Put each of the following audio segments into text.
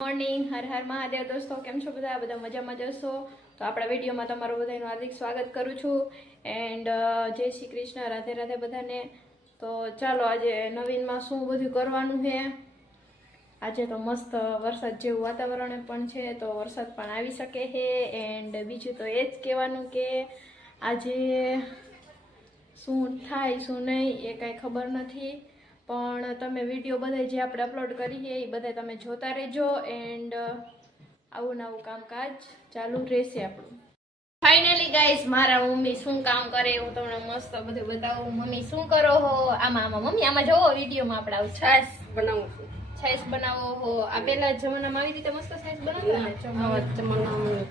Morning, Har Har Mahadev દોસ્તો, કેમ છો બધા મજામાં જશો? તો આપણા વિડીયોમાં તમારું બધાનું હાર્દિક સ્વાગત કરું છું એન્ડ જય શ્રી કૃષ્ણ, રાધે રાધે બધાને. તો ચાલો આજે નવીનમાં શું બધું કરવાનું છે. આજે તો મસ્ત વરસાદ જેવું વાતાવરણ પણ છે, તો વરસાદ પણ આવી શકે છે. એન્ડ બીજું તો એ જ કહેવાનું કે આજે શું થાય શું નહીં એ કાંઈ ખબર નથી, પણ તમે વિડીયો બધા જે આપણે અપલોડ કરીએ એ બધા તમે જોતા રહેજો એન્ડ આવું નવું કામકાજ ચાલુ રહેશે આપણું. ફાઇનલી ગાઈસ, મારા મમ્મી શું કામ કરે હું તમને મસ્ત બધું બતાવું. મમ્મી શું કરો હો? આમાં મમ્મી આમાં જોવો વિડીયોમાં આપણે આવું છાશ બનાવું છું. છાશ બનાવો હો. આ પેલા જમાનામાં આવી રીતે મસ્ત છાશ બનાવતા ને જમાનામાં.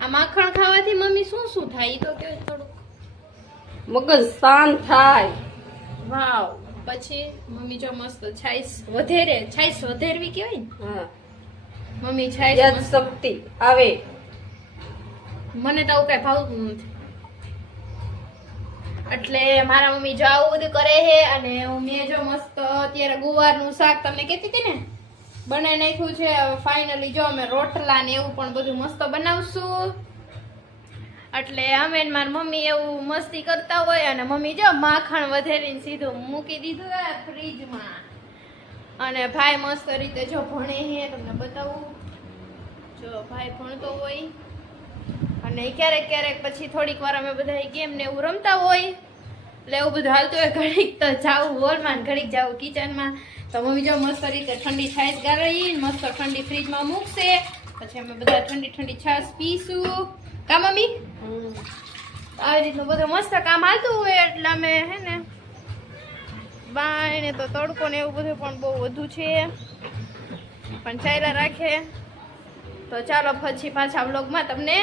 આ માખણ ખાવાથી મમ્મી શું શું થાય એ તો કેવું થોડુંક. મગજ શાંત થાય. વાવ. પછી મમ્મી જો મસ્ત છાશ વધેરવી કેવાય ને. હા મમ્મી છાશ યાદ શક્તિ આવે. મને તો આવું કઈ ભાવતું નથી, એટલે મારા મમ્મી જો આવું બધું કરે છે. અને મેં જો મસ્ત અત્યારે ગુવારનું શાક તમને કહેતી હતી ને બનાવી નાખ્યું છે. ફાઇનલી જો અમે રોટલા ને એવું પણ બધું મસ્ત બનાવશું. એટલે અમે મારી મમ્મી એવું મસ્તી કરતા હોય અને મમ્મી જો માખણ વધેરીને સીધું મૂકી દીધું ફ્રીજમાં. અને ભાઈ મસ્ત રીતે જો ભણે છે, તમને બતાવું. જો ભાઈ ભણતો હોય અને ક્યારેક ક્યારેક પછી થોડીક વાર અમે બધા ગેમ ને એવું રમતા હોય, એટલે એવું બધું હાલતું હોય. ઘડીક તો જાવું હોલમાં, ઘડીક જાવું કિચનમાં. તો મમ્મી જો મસ્ત રીતે ઠંડી છાશ ગાળી મસ્ત ઠંડી ફ્રીજમાં મૂકશે. પછી અમે બધા ઠંડી ઠંડી છાશ પીશું. કા મમ્મી? આવી રીતનું બધું મસ્ત કામ હાલતું હોય. એટલે અમે હે ને બાય ને તો તડકો ને એવું બધું પણ બહુ વધુ છે, પણ ચાલ્યા રાખે. તો ચાલો પછી પાછા વ્લોગમાં તમને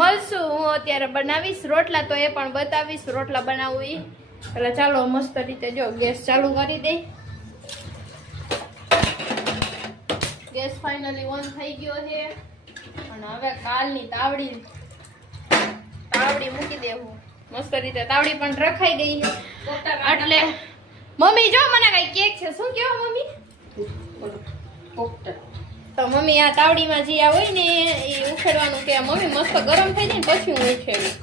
મળશું. હું અત્યારે બનાવીશ રોટલા, તો એ પણ બતાવીશ રોટલા બનાવવી. એટલે ચાલો મસ્ત રીતે જો ગેસ ચાલુ કરી દઈ. ગેસ ફાઇનલી ઓન થઈ ગયો છે. અને હવે કાલની તાવડી મૂકી દેવું મસ્ત રીતે. તાવડી પણ રખાઈ ગઈ છે. એટલે મમ્મી જો મને કઈ કેક છે. શું કેવો મમ્મી? તો મમ્મી આ તાવડીમાં જે આ હોય ને એ ઉખેડવાનું કે મમ્મી મસ્ત ગરમ થઈ જાય ને પછી હું ઉખેડું.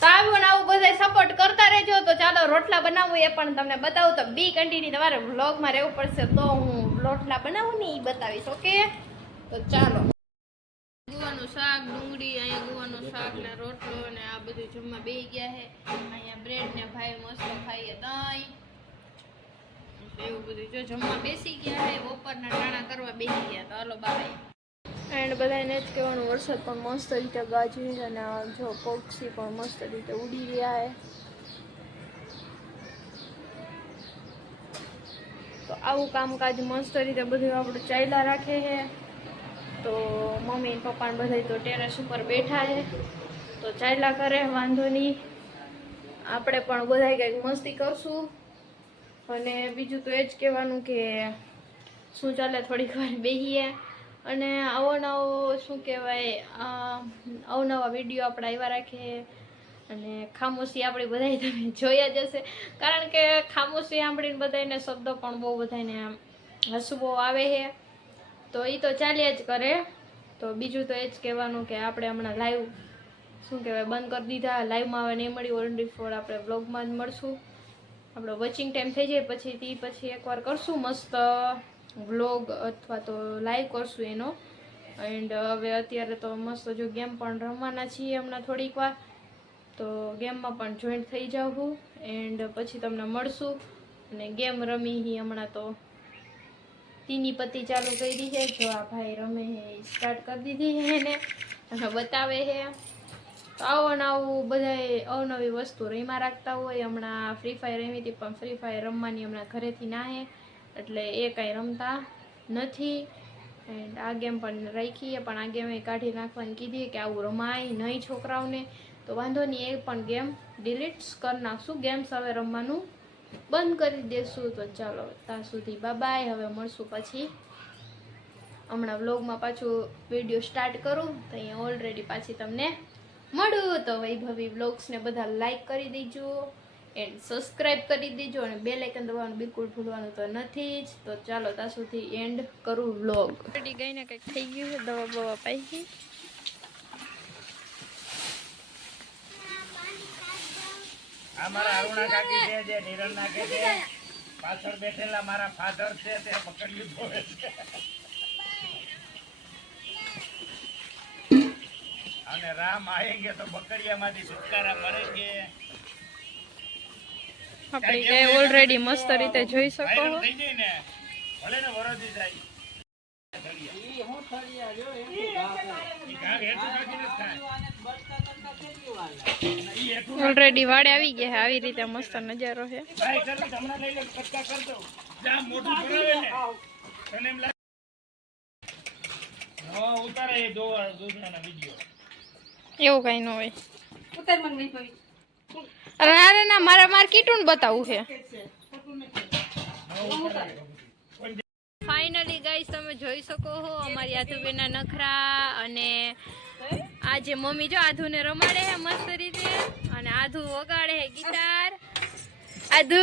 તો આવું આવું બધા સપોર્ટ કરતા રહેજો. તો ચાલો રોટલા બનાવવું એ પણ તમને બતાવું. તો બી કન્ટિન્યુ તમારે વ્લોગમાં રહેવું પડશે, તો હું રોટલા બનાવું ને એ બતાવીશ. ઓકે, તો ચાલો. ગુવાનું શાક, ડુંગળી, અહીંયા ગુવાનું શાક ને રોટલો ને આ બધું જમવા બેસી ગયા છે. અહીંયા બ્રેડ ને ભાઈ મસ્ત ખાઈએ દહીં એવું બધું જો જમવા બેસી ગયા છે. બપોરના ટાણા કરવા બેસી ગયા. તો હાલો બાય. એન્ડ બધાને જ કહેવાનું વરસાદ પણ મસ્ત રીતે ગાજવી અને જો પક્ષી પણ મસ્ત રીતે ઉડી રહ્યા છે. તો આવું કામકાજ મસ્ત રીતે બધું આપણું ચાલ્યા રાખે છે. તો મમ્મી પપ્પા ને બધા તો ટેરેસ ઉપર બેઠા છે, તો ચાલ્યા કરે, વાંધો નહીં. આપણે પણ બધા કંઈક મસ્તી કરશું. અને બીજું તો એ જ કહેવાનું કે શું ચાલે, થોડીક વાર બેસીએ અને અવનવો શું કહેવાય અવનવા વિડીયો આપણે આવ્યા રાખીએ. અને ખામોશી આપણી બધાય તમે જોયા જ હશે, કારણ કે ખામોશી સાંભળીને બધાને શબ્દો પણ બહુ બધાને હસવો આવે છે. તો એ તો ચાલ્યા જ કરે. તો બીજું તો એ જ કહેવાનું કે આપણે હમણાં લાઈવ શું કહેવાય બંધ કરી દીધા. લાઈવમાં હવે નહીં મળી, ઓનલી ફોર આપણે બ્લોગમાં જ મળશું. આપણો વોચિંગ ટાઈમ થઈ જાય પછી એકવાર કરશું મસ્ત વ્લોગ અથવા તો લાઈવ કરશું એનો. એન્ડ હવે અત્યારે તો મસ્ત જો ગેમ પણ રમવાના છીએ હમણાં થોડીક વાર, તો ગેમમાં પણ જોઈન્ટ થઈ જાઉં. એન્ડ પછી તમને મળશું અને ગેમ રમી હમણાં તો તીની પત્તી ચાલુ કરી છે. જો આ ભાઈ રમે છે, સ્ટાર્ટ કરી દીધી છે એને અને બતાવે છે. તો આવું ને આવું બધાય અવનવી વસ્તુ રમ્યા રાખતા હોય. હમણાં ફ્રી ફાયર રમી હતી, પણ ફ્રી ફાયર રમવાની હમણાં ઘરેથી ના હે, એટલે એ કાંઈ રમતા નથી. એન્ડ આ ગેમ પણ રાખીએ, પણ આ ગેમ કાઢી નાખવાની કીધી કે આવું રમાય નહીં છોકરાઓને. તો વાંધો નહીં, એ પણ ગેમ ડિલીટ કરી નાખશું. ગેમ્સ હવે રમવાનું બંધ કરી દેશું. તો ચાલો ત્યાં સુધી બાય. હવે મળશું પછી. હમણાં વ્લોગમાં પાછું વિડીયો સ્ટાર્ટ કરું તો અહીંયા ઓલરેડી પાછી તમને મળું. તો વૈભવી વ્લોગ્સને બધા લાઈક કરી દેજો એન્ડ સબસ્ક્રાઇબ કરી દેજો અને બેલ આઇકન દબાવવાનું બિલકુલ ભૂલવાનું તો નથી જ. તો ચાલો ત્યાં સુધી એન્ડ કરું વ્લોગ. રેડી ગઈને કંઈક થઈ ગયું છે, દવા બવા પાઈ ગઈ. આ મારા અરુણા કાકી છે જે નિરણ નાખે છે, પાછળ બેઠેલા મારા ફાધર છે તે પકડ્યું ધોવે છે, અને રામ આएंगे તો બકરિયામાંથી છુટકારા મળેંગે. આપણે જે ઓલરેડી મસ્ત રીતે જોઈ શકો છો. વાયરલ થઈ જાય ને ભલે ને વરદી જાય ઈ ઘાગ હેઠું કાઢીને જ થાય. ઈ હેઠું ઓલરેડી વાડે આવી ગયા છે. આવી રીતે મસ્ત નજારો છે. ભાઈ ચાલો હમણાં લઈ લે, કટકા કર દઉં. જા મોઢું ભરાવે ને તને એમ લાગે નો ઉતારે એ દોરાના વિડિયો. એવું કઈ ન હોય. ઉતાર મને નહીં પડી. અરે ના મારે કીટું બતાવવું છે. ફાઇનલી ગાઈસ તમે જોઈ શકો છો અમારી આધુબેનના નખરા. અને આજે મમ્મી જો આધુને રમાડે છે મસ્ત રીતે, અને આધુ વગાડે છે ગિટાર. આધુ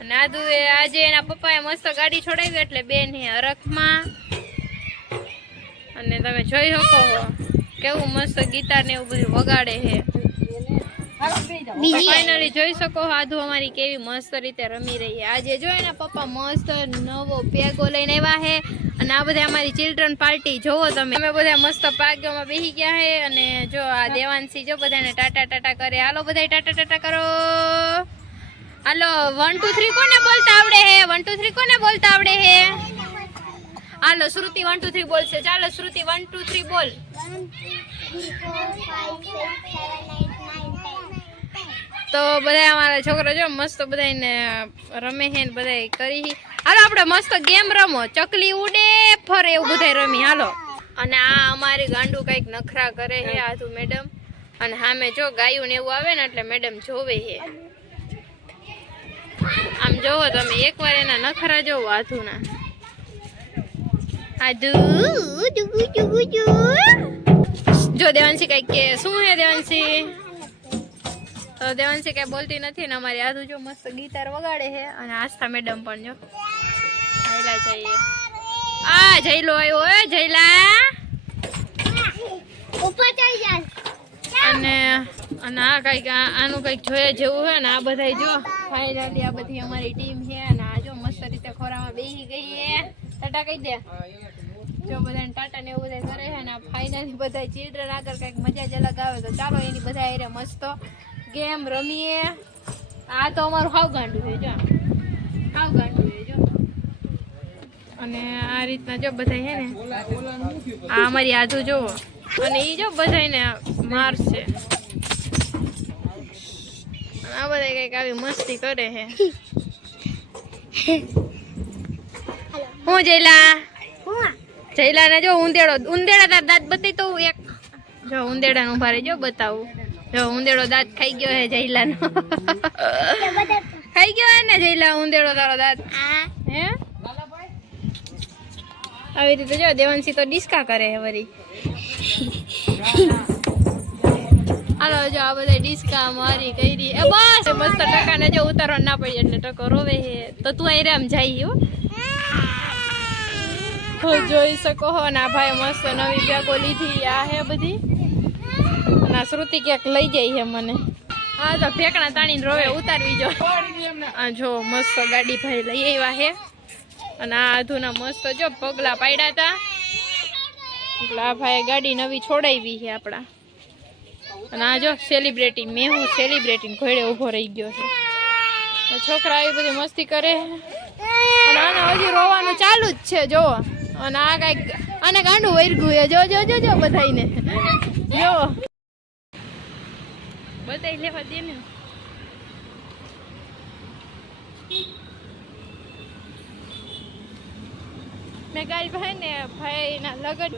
અને આધુ આજે એના પપ્પાએ મસ્ત ગાડી છોડાવી એટલે બેન હે હરખમાં. અને તમે જોઈ શકો છો કેવું મસ્ત ગિટાર ને એવું બધું વગાડે છે. ફાઇનલી જોઈ શકો આધુ અમારી કેવી મસ્ત રીતે રમી રહી છે. આજે જો એના પપ્પા મસ્ત નવો પેગો લઈને આવ્યા છે. અને આ બધા અમારી ચિલ્ડ્રન પાર્ટી જોવો તમે. અમે બધા મસ્ત પાગ્યોમાં બેસી ગયા છે. અને જો આ દેવાંશી જો બધાને ટાટા ટાટા કરે. હાલો બધા ટાટા ટાટા કરો. હાલો 1 2 3 કોને બોલતા આવડે છે? 1 2 3 કોને બોલતા આવડે છે? હાલો શ્રુતિ 1 2 3 બોલશે. ચાલો શ્રુતિ 1 2 3 બોલ. 1 2 3 4 5 6 7 8 9 10. તો બધા અમારા છોકરા જો મસ્ત બધાને રમે છે ને બધા કરી. હાલો આપણે મસ્ત ગેમ રમો. ચકલી ઉડે ફરે એવું બધા રમી. હાલો. અને આ અમારી ગાંડુ કઈક નખરા કરે છે આધુ મેડમ. અને સામે જો ગાયું ને એવું આવે ને એટલે મેડમ જોવે છે. આમ જોવો તમે એકવાર એના નખરા જોવો આધુના. આધુ જો દેવાંશી કઈક કે શું હે દેવાંશી? તો દેવાંશી કઈ બોલતી નથી ને અમારી આધુ જો મસ્ત ગિટાર વગાડે છે. અને આસ્થા મેડમ પણ જો જયલા જઈએ. આ જયલો આવ્યો હે જયલા ઉપર ચડી જા. અને આ કઈક આનું કઈક જોઈએ જેવું છે ને. આ બધા જો ફાઇનલી આ બધી અમારી ટીમ છે. અને આ જો મસ્ત રીતે ખોરામાં બેસી ગઈ છે. ટાટા કહી દે. જો બધાને ટાટા ને એવું બધા કરે છે. ને ફાઇનલી બધા ચિલ્ડ્રન આગળ કઈક મજા જ અલગ આવે. તો ચાલો એની બધા એરે મસ્ત ગેમ રમીએ. આ તો અમારું હાવ ગાંડું છે જો. હાવ ગાંડું છે જો. અને આ રીતના જો બધા છે ને. આ અમારી આધુ જોવો. અને એ જો બધાને મારશે. આ બધા કઈક આવી મસ્તી કરે છે. હું જયલા જયલા ને જો ઉંદેડા દાંત બતાવી તો એક જો ઉંદેડા નું ભારે જો બતાવું. જો ઉંદેડો દાંત ખાઈ ગયો હે જયલા નો. ખાઈ ગયો હે ને જયલા ઉંદેડો તારો દાંત હે. આવી રીતે જો દેવાંશી તો ડિસ્કા કરે હે વરી. હાલો જો આ બધા ડિસ્કા મારી કરી. એ બસ મસ્ત ટકા ને જો ઉતારવા ના પડી એટલે ટકો રોવે હે. તો તું અહીં આમ જાય હો. જોઈ શકો હો. ના ભાઈ મસ્ત નવી બેગો લીધી. આ હે બધી. ના શ્રુતિ ક્યાંક લઈ જાય છે મને. હા તો ફેંકણા તાણીને રોવે ઉતારવી જો. આ જો મસ્ત ગાડી ભાઈ લઈ આવ્યા છે. અને આ આધુના મસ્ત જો પગલા પાડ્યા હતા. એટલે આ ભાઈ ગાડી નવી છોડાવી છે આપણા. અને આ જો સેલિબ્રિટી મેહુ સેલિબ્રિટી ઘોડે ઉભો રહી ગયો છે. છોકરા આવી બધી મસ્તી કરે. અને આને હજી રોવાનું ચાલુ જ છે જો. અને આ કઈક આને ગાંડું વરગું જો જો જો જો બધાને જો બધાય લેવા દે ને. મેં કાલ ભાઈ ને ભાઈ ના લગન